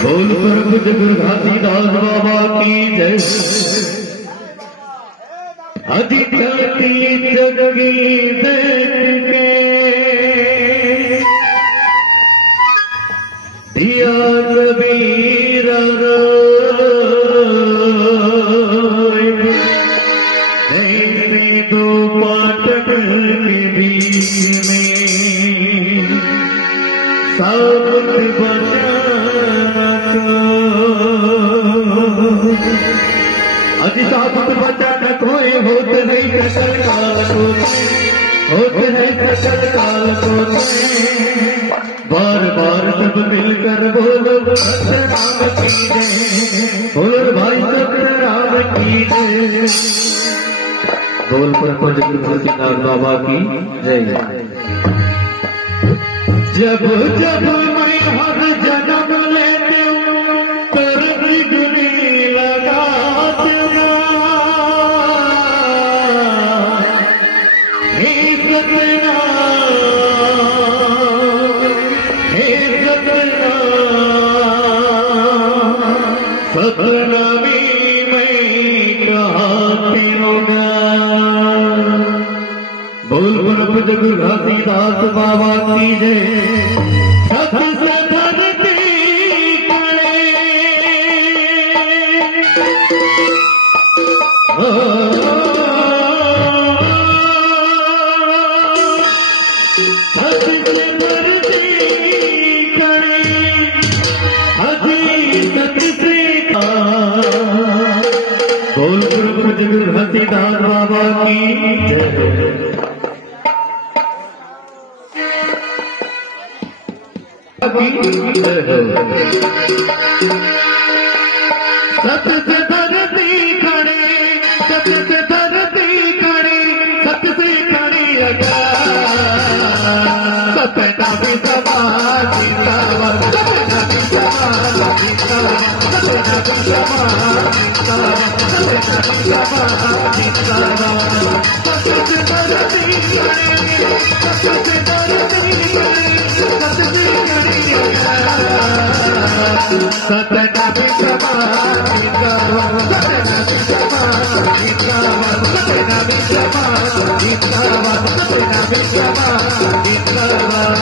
बोल प्रभु घासीदास बाबा की जय। अधिकती जगी देख के दिया कबीर नहीं दो पाटक के बीच में साबुत अति साबुत बचन कोई होत नहीं कसर काल होत है कसर काल बार बार सब मिलकर बोलो राम की जय। बोलो भाई सब राम की जय। बोल प्रपंच घासीदास बाबा की जय। जब जब मैं हर जन्म लेते कर बिगड़ी लगा दूंगा हे सतना सपना भी मैं कहाती होगा। बोल प्रभु घासीदास बाबा की जय। की सत से धरती खड़ी, सत से धरती खड़ी, सत से खड़ी सतना भी समाज जिंदाबाद, सतना भी समाज जिंदाबाद, सतना भी समाज जिंदाबाद, सत से धरती खड़ी, सत से धरती खड़ी, सत से खड़ी सतना भी समाज जिंदाबाद, सतना भी समाज जिंदाबाद, सतना भी समाज जिंदाबाद, सतना भी समाज जिंदाबाद।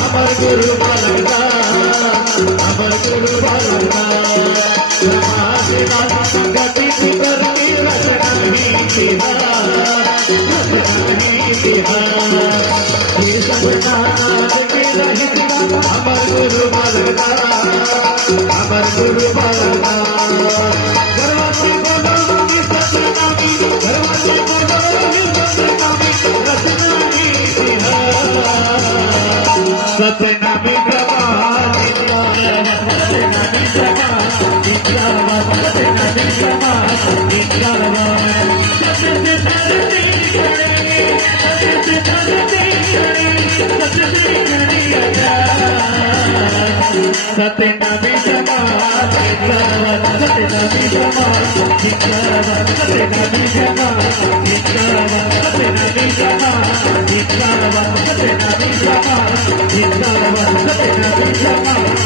अमर गुरु ये सब नाथ मेरा हिस्सा अमर गुरु बलना अमर गुरु बलना घरवासी बोलो ये सतनामी घरवासी बोलो ये सतनामी रत्नामी सतनामी प्रभात सतनामी प्रभात जिंदाबाद सतनामी प्रभात जिंदाबाद सतनामी समाज जिंदाबाद सतनामी समाज जिंदाबाद सतनामी समाज जिंदाबाद सतनामी समाज जिंदाबाद सतनामी समाज जिंदाबाद सतनामी समाज